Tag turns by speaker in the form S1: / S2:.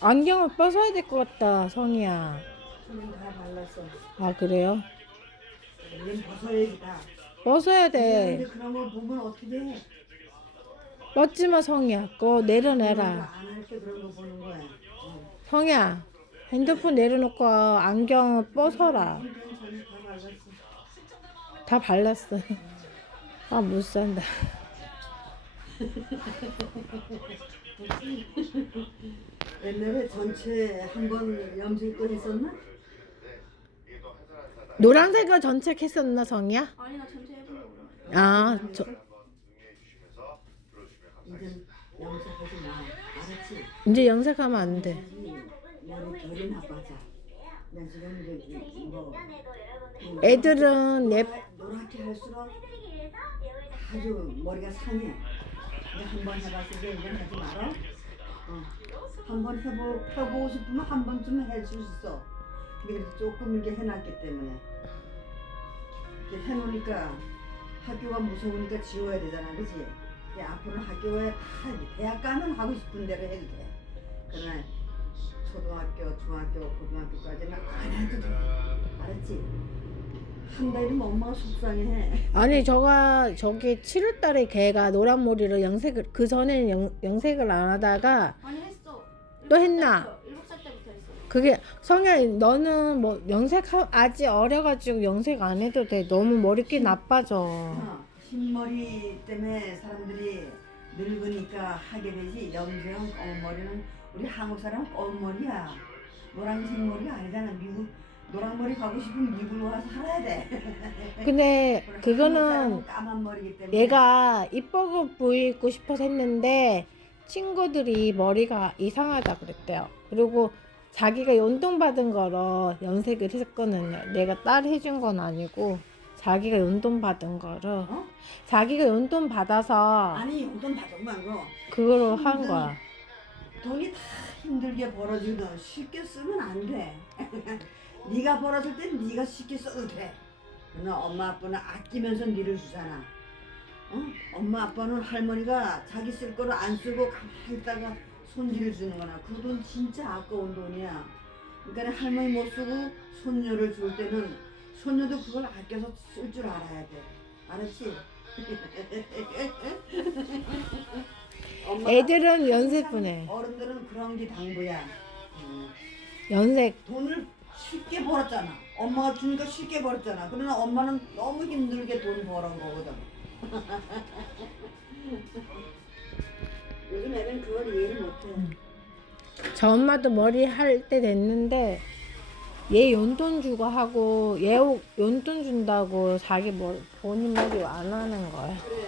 S1: 안경을 벗어야 될 것 같다, 성이야.
S2: 손은 다 발랐어.
S1: 아, 그래요?
S2: 얘는 벗어야지 다.
S1: 벗어야
S2: 근데
S1: 돼.
S2: 그런 걸 보면 어떻게 해?
S1: 벗지 마, 성이야. 그거 내려내라.
S2: 안할 때 그런 거 보는 거야. 어.
S1: 성이야, 핸드폰 내려놓고 안경을 벗어라.
S2: 다 발랐어.
S1: 다 발랐어. 아, 못 산다.
S2: 옛날에 전체 한 번 염색도 했었나?
S1: 노란색을 전책했었나, 성이야?
S3: 아니 나 전체 해보려고 그래.
S1: 아, 저,
S2: 이제 염색하지 마. 알았지?
S1: 이제 염색하면 안 돼.
S2: 머리 결이 나빠져. 나 지금 이제 뭐
S1: 애들은 내,
S2: 노랗게 할수록 아주 머리가 상해. 근데 한번 해봤으니까 이건 하지 마라. 어. 한번 해보, 해보고 싶으면 한 번쯤은 할수 있어. 그래도 조금 이렇게 해놨기 때문에. 이렇게 해놓으니까 학교가 무서우니까 지워야 되잖아, 그지? 앞으로는 학교에 다 대학 가면 하고 싶은 대로 해도 돼. 그러나 초등학교, 중학교, 고등학교까지는 안 해도 돼. 알았지? 한 달이면 엄마가 속상해.
S1: 아니, 저가, 저기 7월달에 걔가 노란 머리로 염색을, 그 전에는 영, 염색을 안 하다가,
S3: 아니 했어.
S1: 또 했나?
S3: 일곱 살 때부터 했어.
S1: 그게, 성야, 너는 뭐, 염색, 아직 어려가지고 염색 안 해도 돼. 너무 머리끼 나빠져.
S2: 어, 흰머리 때문에 사람들이 늙으니까 하게 되지 염색은 검은 머리는 우리 한국 사람은 검은 머리야 노란색 머리가 아니잖아 미국 노란머리 가고 싶으면 미국으로 와서 살아야 돼
S1: 근데, 그거는,
S2: 까만 머리기 때문에
S1: 얘가 이뻐 보이고 싶어서 했는데 친구들이 머리가 이상하다 그랬대요. 그리고 자기가 용돈 받은 거로 염색을 했거든요. 내가 딸 해준 건 아니고 자기가 용돈 받은 거로
S2: 어?
S1: 자기가 용돈 받아서
S2: 아니 용돈 받은 말고
S1: 그거로 한 거야.
S2: 돈이 다 힘들게 벌어지거든. 쉽게 쓰면 안 돼. 네가 벌었을 땐 네가 쉽게 써도 돼. 그러나 엄마 아빠는 아끼면서 니를 주잖아. 어? 엄마 아빠는 할머니가 자기 쓸 거를 안 쓰고 가만히 있다가 손주를 주는 거나. 그 돈 진짜 아까운 돈이야. 그러니까 할머니 못 쓰고 손녀를 줄 때는 손녀도 그걸 아껴서 쓸 줄 알아야 돼. 알았지? 엄마가
S1: 애들은 연세분해.
S2: 어른들은 그런 게 당부야. 음,
S1: 연색.
S2: 돈을 쉽게 벌었잖아. 엄마가 주니까 쉽게 벌었잖아. 그러나 엄마는 너무 힘들게 돈 벌은 거거든. 요즘 애는 그걸 이해를 못해.
S1: 저 엄마도 머리 할 때 됐는데 얘 용돈 주고 하고 얘 용돈 준다고 자기 머 본인 머리 안 하는 거야.
S2: 그래.